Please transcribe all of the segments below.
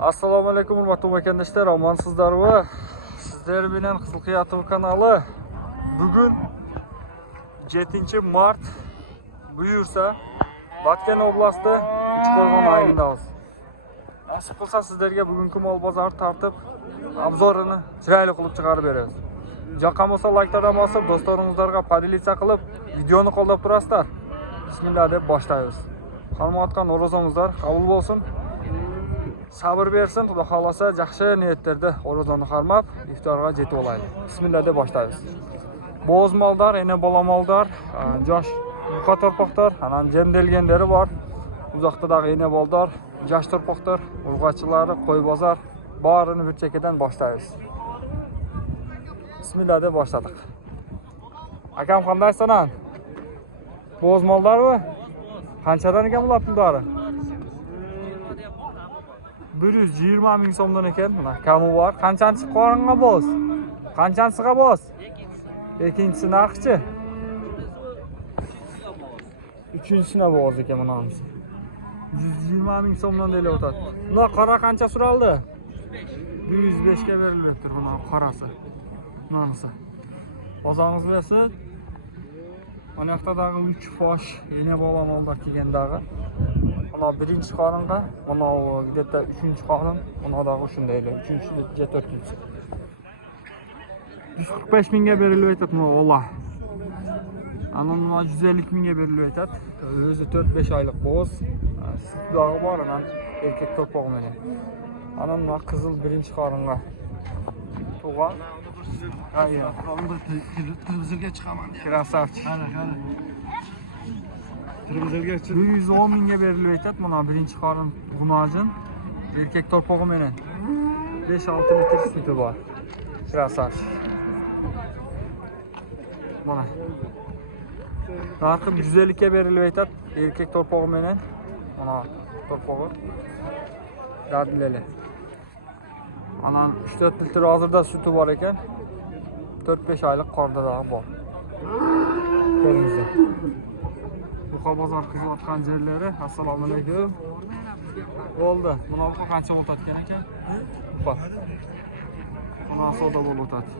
Assalomu alaykum hurmatli vatandoshlar, omansizlarmi? Sizlar bilan Qizilqiya TV kanali. Bugun 7-mart buyursa Batken oblasti Uchqo'rg'on ayinidamiz. Nasib qilsa sizlarga bugungi mol bozor tartib obzorini chiroyli qilib chiqarib beramiz. Yoqqan bo'lsa laykdan bosib, do'stlaringizlarga podelitsiya qilib, videoni qo'llab turasizlar. Bismillah deb boshlaymiz. Qolmayotgan ro'zamizlar qabul bo'lsin. Sabr bersin, Xudo xolasa yaxshi niyatlarda ro'zani qarmab iftorga yetib olaylik. Bismillah deb boshlaymiz. Bo'z moldar, ena bola moldar, yosh buqa torpoqlar, anan jemdelganlari bor. Uzoqdagi ena boldar, yosh torpoqlar, urg'achilari, qo'y bozor barini bir chekkadan boshlaymiz. Bismillah deb boshladik. Akam qandaysan? Bo'z moldarmi? Qanchadan ekan bular pullari? 120 ming so'mdan ekan. Mana kamu bor. Qanchanchi qoringa bo'z? Qanchansiga bo'z? Ikkinchisi narxchi? Uchinchisina bo'z ekan bunisi. 120 ming so'mdan deyilib o'tadi. Bular qora qancha suraldi? 105 ga berilibdi buning qorasi. Bunisi. Bozorimiz bo'lsa ana yoqdagi 3 fosh yana bola molda kelgandagi. Ana birinchi qoringa, mana где-то 3-chi qorin, bunadagi shundaylar. 3-chi, 4-chi. 145 mingga berilib aytadi mana vallah. Ana 150 mingga berilib aytadi. O'zi 4-5 oylik bo'z. Sutdagi bor, ana erkak to'poq meni. Ana bu qizil birinchi qoringa. Tug'an. Ayyo, onda televizorga chiqaman. Krasavchi. Qani. Televizorga 110 mingga berilib aytadi. Mana birinchi qorin gunojin. Erkak to'pog'i meni. 5-6 litr suti bor. Krasavchi. Mana. Narxi 150 ga berilib aytadi. Erkak to'pog'i meni. Mana to'pog'i. Dadleli. Ana 3-4 litr hozirda suti bor ekan. 4-5 oylik qordadagi bor. Ko'ringizlar. Buqa bozor qilayotgan yerlari. Assalomu alaykum. Bo'ldi. Buni buqa qancha o'tadigan ekan? Buqa. Buni savdo bo'lib o'tadi.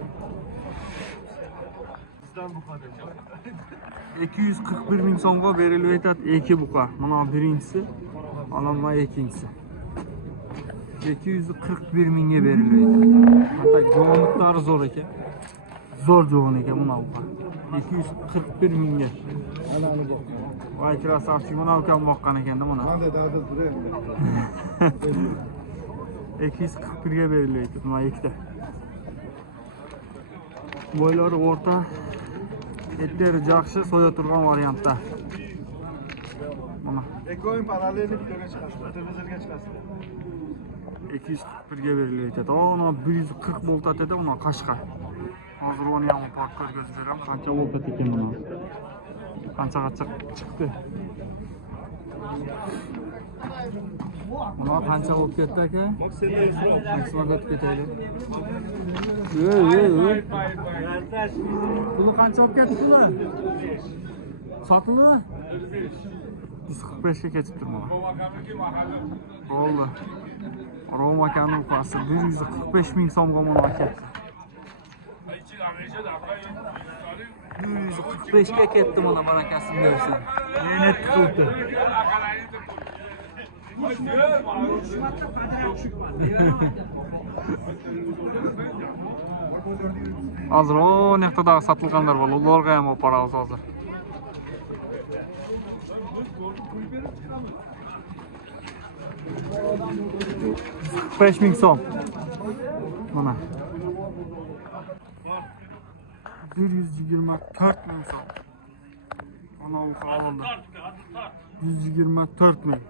Bizdan buqa deb. 241 ming so'mga berilib aytadi 2 buqa. Mana birinchisi, ana bu ikkinchisi. 241 mingga berilib aytadi. Hatta jo'nliklari zo'r ekan. Zo'r jo'n ekan buni buqa. 241 mingga. Voy krasavchi, buni ukam boqqan ekanda buni. Qanday da'da turadi? 241 ga berilib aytadi mana ikkita. Bo'ylari o'rta, etleri yaxshi, so'ya turgan variantda. Mana. Eko'yin parallelni videoga chiqasiz, televizorga chiqasiz. 241 ga berilib aytadi. Ona 140 volt atadi, buni Qashqa. Hozir uni ham park ko'rsatib beraman. Qancha volt ekan buni? Qanchaga chiqdi? Buni qancha volt ketdi aka? Maksimum ketadi. Buni qancha olib ketdi buni? Sotildimi? 145 ga ketibdi buni. Bo'ldi. Roma kanal pasi 145 ming so'mga buni ketdi. 145 ga ketdi buni barakasini bersin. Yana tutdi. Hozir o naqdagi sotilganlar bor, ularga ham olib boramiz hozir. 5 ming so'm. Mana. 124 ming so'm. Ana u qoldi. 124 ming.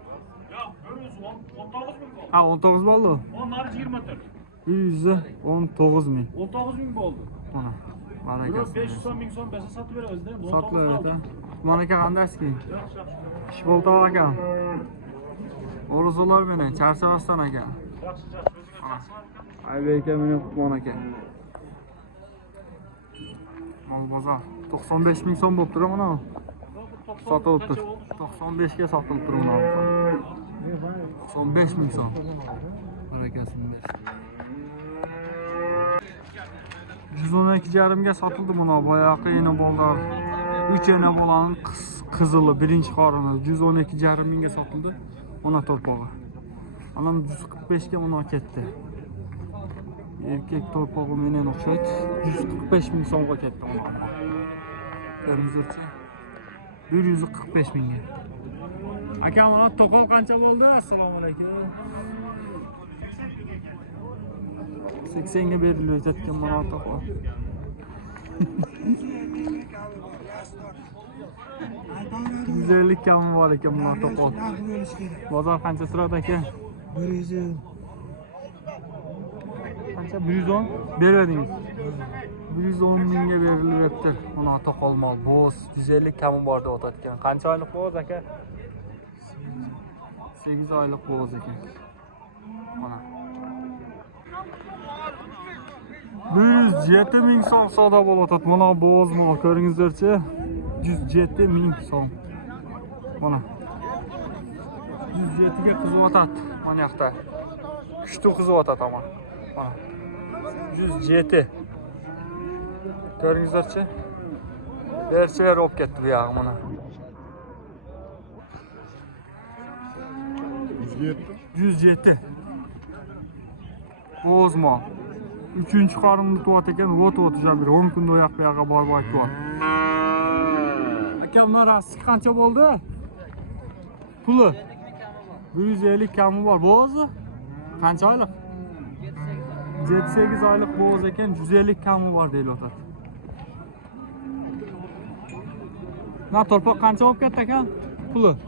Ha, 19 bo'ldi. Onları 24. 119 ming. 19 ming bo'ldi. Mana. Barakasi. 500 ming so'm besa sotib beramiz da. Sotilaveradi. Mana aka qandaysiz? Ish bo'ldi aka. O'rizolar bilan charchabasdan aka. Aybeka meni Qutman aka. Mol bozor 95 ming so'm bo'lib turadi mana. Sotilib tur. 95 ga sotilib turadi mana. 95 ming so'm. Barakasını versin. 112,5 ga satıldı buna. Bayağı yine bollar. 3 ene bolanın kızılı birinci qarını 112,5 mingga satıldı. Ona torpağı. Anam 145 ga buna ketdi. Erkek torpağı menen o'xshaydi. 145 ming so'mga ketdi ona. Ko'ringizlarchi. 145 mingga. Aka, mana to'qol qancha bo'ldi? Assalomu alaykum. 80 ga berilayotgan mana to'qol. Güzellik kamı var ekan bunlar to'qol. Bozor qancha turadi aka? 100. Qancha? 110 beradingiz. 110 mingga berilyapti. Mana to'qol mol. Bo'z 150 kami bor deb o'tayotgan. Qancha oylik bo'z aka? 8 oylik bo'z ekan. Mana 107 ming so'm savdo bo'layotadi. Mana bo'z mol ko'ringizlarchi. 107 ming so'm. Mana 107 ga qizyotadi. Mana yoqda. Kuchli qizyotadi ama. Mana 107. Ko'ringizlarchi. Berchilar olib ketdi bu yog'i mana. 107. Bo'z mol. 3-qarinni tuvat ekan, o't jabir 10 kunda oyoq bu yoqqa borib aytyapti. Aka, bunlar rastik qancha bo'ldi? Puli 150 kami bor. Bo'zi qancha oylik? 7-8 oylik bo'z ekan, 150 kami bor deyilyapti. Na torpaq qancha olib ketdi ekan? Puli 50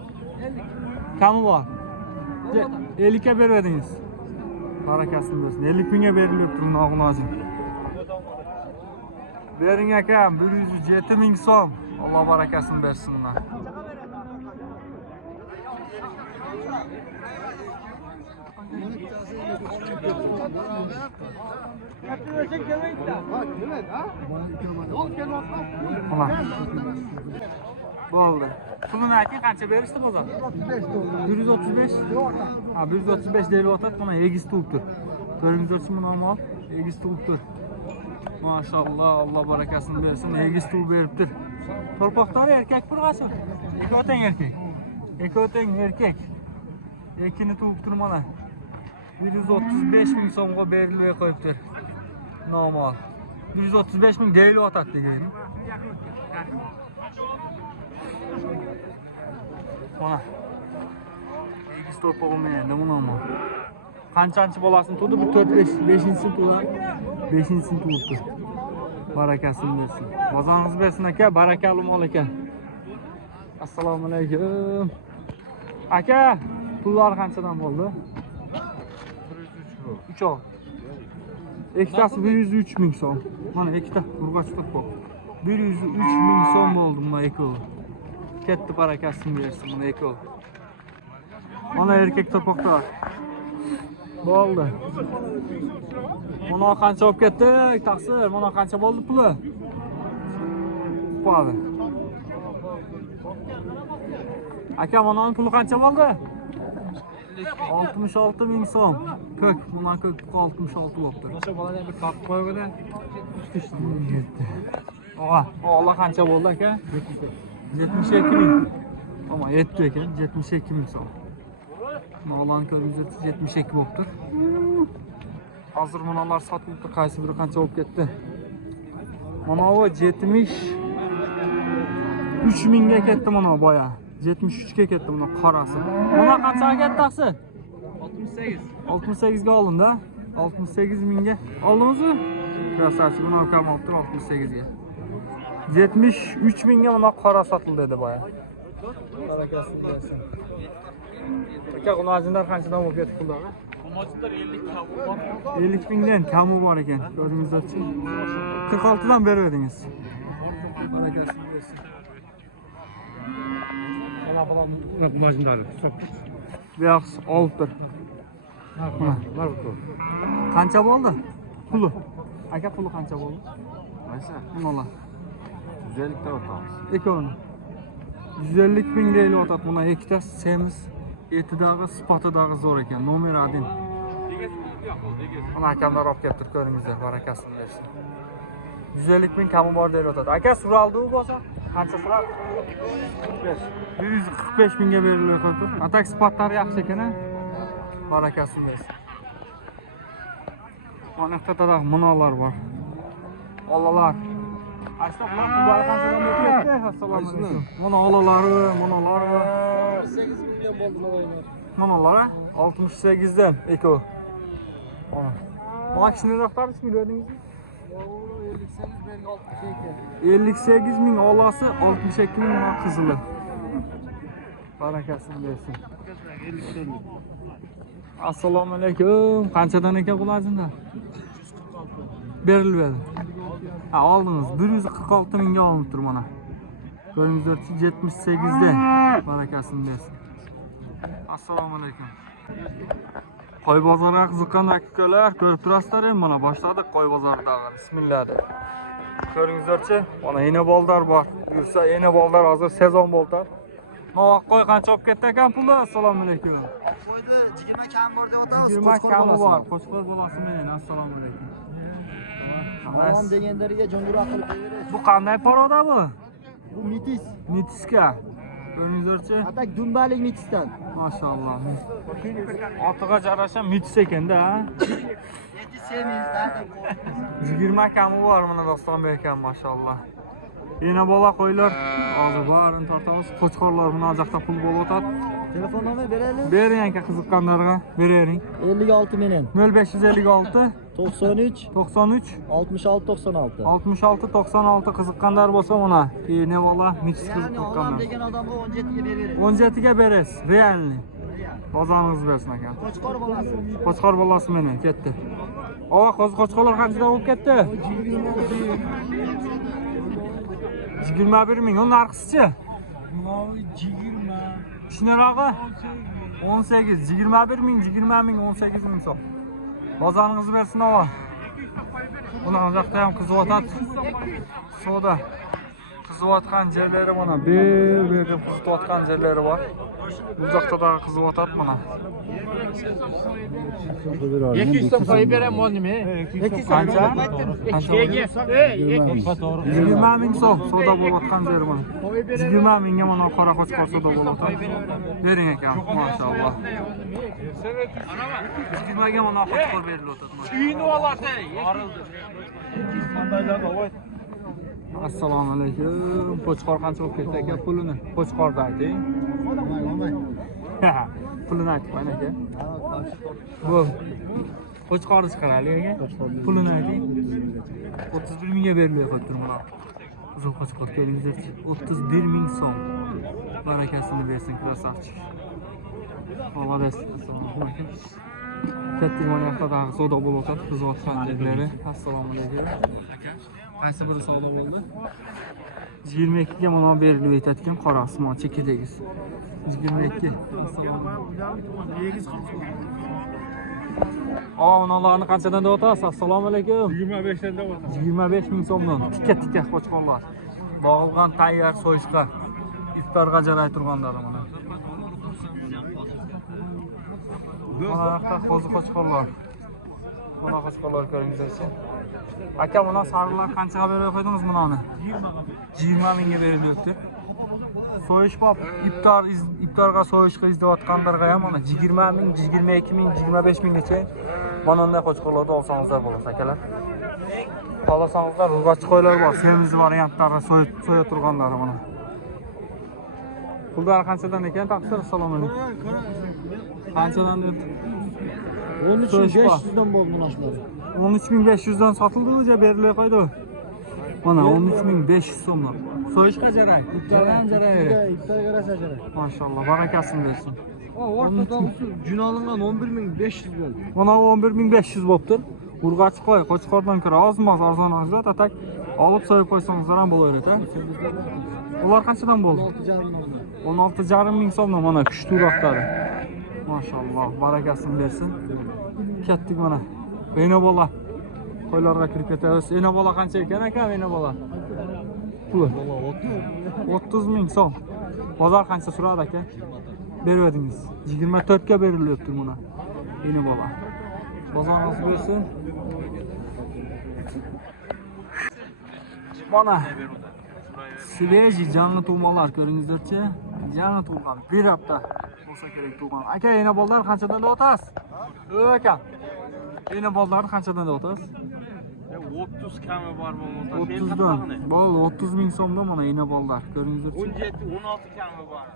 kami bor. 50 ga bermadingiz. Barakasini bersin. 50 mingga berilibdi bundan og'nozing. Bering akam, 107 ming so'm. Alloh barakasini bersin undan. Bo'ldi. Pulini aka qancha berishdi bozor? 135. Ha, 135 deyilyapti. Mana egiz turibdi. Ko'ringizlarchi, mana mol egiz turibdi. Maşallah, Allah barakasını versin. Egiz tuğ beribdir. Torpaqlar erkek burası. Ekoten erkek. Ekoten erkek. Ekini tuğubdir mana. 135 ming so'mga berilmay qo'yibdir. Normal. 135 ming deyilyapti degani. Mana. Egiz torpog'im endi buni ham. Qanchanchi bolasini tuğdu? Bu 4-5-5-sini tuğlar. 5-sini tuğubdir. Barakasini bersin. Bozoringiz bersin aka, barakali mol ekan. Assalomu alaykum. Aka, pullar qanchadan bo'ldi? 3 oy. Ikkitasi 103 ming so'm. Mana ikkita urg'ochlik bor. 103 ming so'm bo'ldi mana ekol. Katta barakasini bersin mana ekol. Mana erkak to'poqlar. Bo'ldi. Mana qancha olib ketdi? Taqsir, mana qancha bo'ldi puli? Bo'ldi. Aka, mana puli qancha bo'ldi? 66 ming so'm. Ko'k, mana ko'k 66 bo'libdi. O'sha boladan bir taqib qo'yganda Yetdi. Ola qancha bo'ldi aka? 72 ming. Tamam, yetdi ekan, 72 ming so'm. Mo'lan ko'ringizlar 72 bo'libdi. Hozir bunalar sotilibdi, qaysi biri qancha olib ketdi? Mana bu 73 mingga ketdi mana boya. 73 ga ketdi buni qorasi. Mana qanchaga ketdi taqsi? 68. 68 ga olindi. 68 mingga oldingizmi? Krasavchi buni kam olibdi 68 ga. 73 mingga mana qora sotildi dedi boya. Barakasini bersin. Aka, g'unojinlar qanchadan bo'lib ketdi pullari? Qonojlar 50 kami bor. 50 mingdan kami bor ekan. Ko'ringizlarchi. 46 dan berverdingiz. Barakasini bersin. Mana qonojlar. Bu yoq olibdir. Qancha bo'ldi? Puli. Aka, puli qancha bo'ldi? Qaysi? Mana 150 ta o'tamiz. Ekon. 150 ming deyilyapti. Buna ikkitasi semiz, etidagi, sifatidagi zo'r ekan. Nomer 1. Mana akamlar olib kelib turib ko'ringizlar, barakasini bersin. 150 ming kami bor deb o'tadi. Aka suraldi u bo'lsa, qancha suradi? 145 mingga berilyapti. Atak sifatlari yaxshi ekan-a? Barakasini bersin. Mana yerda da munolar bor. Olalar. Aslida bular pullar qanchadan bo'lib ketdi? Assalomu alaykum. Mana olalari, munolar. 8 million bo'ldi Navoiylar. Munolar 68 dan eko. Mana kishini raqtari ismi berdingizmi? 58 ming olasi, 62 ming qizili. Barakasini bersin. Assalomu alaykum. Qanchadan ekan qulajinda? Beriladi. Ha, oldingiz 146 mingga olib tur mana. Ko'ringizlar 78 dan. Barakasini bersin. Assalomu alaykum. Qo'y bozoriga qiziqqan akalar, ko'rib turasizlar, mana boshladik qo'y bozoridagi. Bismillah. Ko'ringizlarchi, mana ena boldar bor. Yursa ena boldar hozir sezon boldar. Novoq qo'y qancha olib ketdi ekan pulni? Assalomu alaykum. Qo'ydi 20 kam bor deb o'tamiz. 20 kami bor. Qo'chqor bolasi menen. Assalomu alaykum. Tamam deganlariga jonguroq qilib beramiz. Bu qanday poroda bu? Bu mitis. Mitiska. Ko'ringizlarchi. Atak dumbalik mitisdan. Maşallah. Otiga jarasha mitis ekanda, ha? Mitis semiz, 20 kami bor mana Dostonbek ekan, maşallah. Yana bola qo'ylar, hozir barini tortamiz. Qo'chqorlar buni ajaqda pul bo'lib o'tadi. Telefon nomer beraylik. Bering aka qiziqqanlarga, bering. 56 menen. 0556 93 93 66 96. 66 96 qiziqqanlar bo'lsa mana, ne bola mitis Ya'ni olam qiziqqanlar. degan odamga 17 ga beramiz. 17 ga berasiz, realni. Bozoringiz bersin aka. Qo'chqor bolasi. Qo'chqor bolasi meni ketdi. Ova qo'chqorlar qanchadan bo'lib ketdi? 21 ming. Onun narxisichi? 20. Shunaroqi? 18, 21 ming, 20 ming, 18 ming so'm. Bozoringizni bersin ova. Buni uzoqda ham qizib suvda qizib yerlari mana. Ber qizib yerlari bor. Uzoqda da qizib mana. 200 so'm qo'yib beraman o'zimga. Qancha? 20 ming so'm savdo bo'layotgan yeri mana. 20 mingga mana qora qo'chqor savdo bo'layotgan. Bering aka, maşallah. 20 ga mana qo'chqor berilyapti. Uyini oladi. Assalomu alaykum. Qo'chqor qancha bo'lib ketdi aka pulini? Qo'chqorda ayting. Pulini aytib qo'ying aka. Bu qo'chqorni chiqaraylik aka. Pulini ayting. 31 mingga berilyapti turmana. Qizil qo'chqor kelingizchi. 31 ming so'm. Barakasini bersin krasavchik. Молодец. Katta yo'nalishda savdo bo'lib o'tadi. Qizg'otgan yerlari. Assalomu alaykum. Qaysi biri savdo bo'ldi? 22 ga mana berilib aytadigan qora osmon chekidegiz. 22. Onalarni qanchadan deb o'tasiz? Assalomu alaykum. 25 dan deb o'tadi. 25 ming so'mdan tikka qo'chqorlar. Bog'ilgan tayyor so'yishqa iftorga jaray turganlar mana. Mana yoqda qo'zi qo'chqorlar. Mana qo'chqorlar ko'ringizchi. Aka buni sarilar qanchaga berib qo'ydingiz bunani? 20 mingga berilyapti. So'yish bop iftorga so'yishga izlayotganlarga ham mana 20 ming, 22 ming, 25 minggacha mana bunday qo'chqorlarni olsangizlar bo'ladi akalar. Xohlasangizlar urg'och qo'ylar bor, semiz variantlarni so'ya turganlari mana. Pullar qanchadan ekan taqsir? Assalomu alaykum. Qanchadan deb? 13500 dan bo'ldi mana shular. 13500 dan sotildi o'ja berilib qo'ydi. Mana 13500 so'mlar. So'yishga jaray. Iftordan jaray. İftarga yarasa jaray. Maşallah, barakasini bersin. O'rtada jun olingan 11500 bo'ldi. Mana 11500 bo'ptir. Urg'och qo'y, qo'chqordan ko'ra ozmoq arzon ajrat atak olib so'yib qo'ysangizlar ham bo'laveradi. Ular qanchadan bo'ldi? 16,5 ming so'mdan mana kuchli uroqlari. Maşallah, barakasini bersin. Ketdik mana. Ena bola. Qo'ylarga kirib ketamiz. Ena bola qancha ekan aka, ena bola? Pul. 30 ming so'm. Bozor qancha suradi aka? Berverdingiz. 24 ga berilyapti buna. Ena bola. Bozor nasip etsin. Mana Sveji canlı tug'malar ko'ringizlarchi. Canlı tug'gan. Bir hafta bo'lsa kerak tug'gan. Aka, yana bolalar qanchadan o'tasiz? Aka. Yana bolalarni qanchadan o'tasiz? 30 kami bor bo'lmoqda. 30dan. Bol 30 ming so'mdan mana yana bolalar ko'ringizlarchi. 17, 16 kami bor.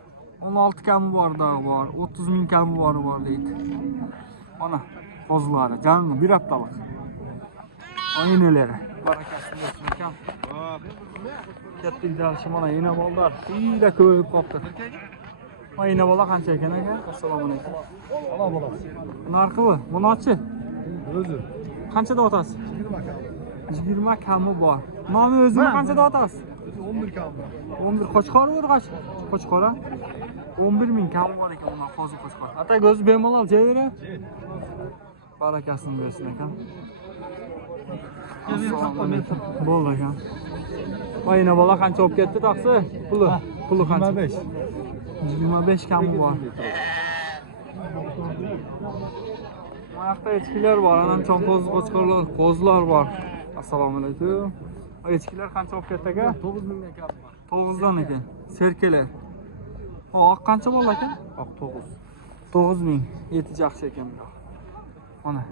16 kami bor, dag'i bor. 30 ming kami bor deydi. Mana qo'zlari canlı bir haftalik. Aynelari. Barakasini bersin ekan. Katta idalshi mana yana bolalar. Ila ko'rib qopti. Mana yana bola qancha ekan aka? Assalomu alaykum. Ana bola. Narxi bunachi? O'zi. Qanchada otasiz? 20 kami bor. Nomi o'zini qanchada otasiz? 11 kam. 11 qo'chqor urg'ash. Qo'chqora. 11 ming kami bor ekan buni hozir qo'chqor. Ata ko'zi bemalol jayvera. Barakasini bersin ekan. Bo'ldi ekan. Mayna bola qancha olib ketdi taqsi? Puli qancha? 25. 25 kami bor. Bu yoqda echkilar bor, anam qo'chqorlar, qo'zlar bor. Assalomu alaykum. Echkilar qancha olib ketdi aka? 9 mingdan kam bor. 9 dan ekan. Serkelar. Oq qancha bo'ldi aka? Oq 9. 9 ming. Eti yaxshi ekan bu. Mana.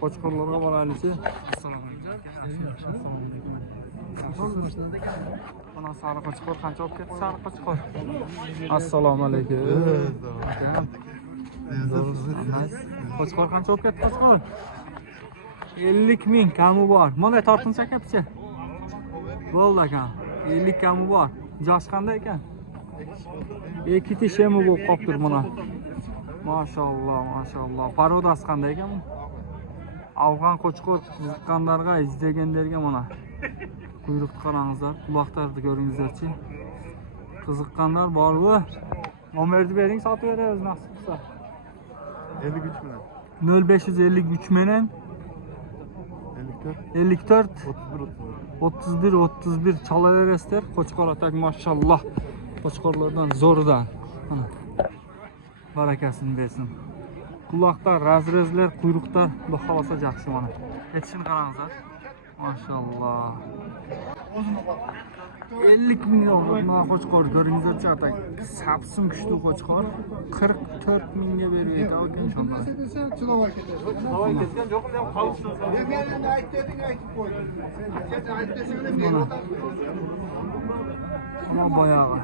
Qo'chqorlarga boraylikchi. Assalomu alaykum. Mana sariq qo'chqor qancha olib ketdi sariq qo'chqor? Assalomu alaykum. Qo'chqor qancha olib ketdi qo'chqor? 50 ming kami bor. Mana tortincha aka-picha. Bo'ldi ekan. 50 kami bor. Josh qanday ekan? Ikkita shemi bo'lib qolibdir mana. Maşallah, maşallah. Parodas qanday ekan bu? Afg'on qo'chqor qiziqqanlarga, izlaganlarga mana. Quyruqni qarangizlar, quloqlarni ko'ringizlarchi. Qiziqqanlar bormi? Nomerni bering, sotib beramiz nasib qilsa. 53 bilan. 0553 menen 54 31 31 chalaverasizlar. Qo'chqor atak maşallah. Qo'chqorlardan zo'ridan. Mana. Barakasini bersin. Quloqlar, razrezlar, quyruqlar xohlasa yaxshi mana. Ketishini qarangizlar. Maşallah. 50 milyon qo'chqor ko'ringizlarchi atak. Sapsin kuchli qo'chqor 44 mingga berib ekan inshaalloh. Chilovar ketgan yo'qmi ham qolibsiz. Men aytding aytib qo'ydim. Sen aytding men Mana boyag'i.